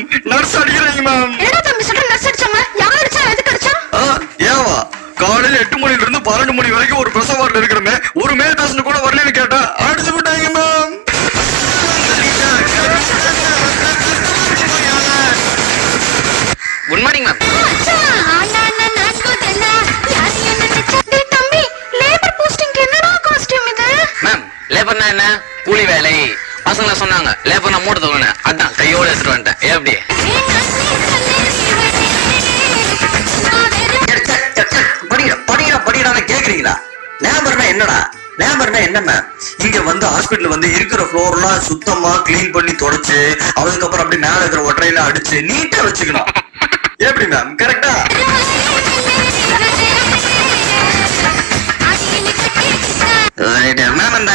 Ma'am nurse அடிக்கிறாங்க ma'am. என்னடா தம்பி சொல்ற நர்ஸ் அடிச்சாங்க? யார் அடிச்சா? எதுக்கு அடிச்சா? ஏவா காலையில 8 மணில இருந்து 12 மணி வரைக்கும் ஒரு பிரசவ வார்டுல இருக்கிறமே, ஒரு மேல் பேஷண்ட் கூட வரலன்னு கேட்டா அடிச்சு விட்டாங்க மேம். Good morning ma'am. அச்சா ஆனா நான் கூதல யார் என்ன நினைச்சா? டேய் தம்பி லேபர் போஸ்டிங்க்கு என்னடா காஸ்டியூம் இது? மேம் லேபர்னா என்ன? கூலி வேலை. பசங்க சொன்னாங்க லேபர்னா மூட தோணுன்னு, அதான் கையோட எடுத்துட்டு வந்துட்டேன். எப்படி படிக்கிறான்னு கேக்குறீங்களா? லேபர்னா என்னடா? லேபர்னா என்ன? இங்க வந்து ஹாஸ்பிட்டல் வந்து இருக்கிற ஃப்ளோர்லாம் சுத்தமா கிளீன் பண்ணி தொடச்சு, அதுக்கப்புறம் அப்படி மேல இருக்கிற ஒற்றையில அடிச்சு நீட்டா வச்சுக்கணும். எப்படி மேம்? கரெக்டா? மேம் அந்த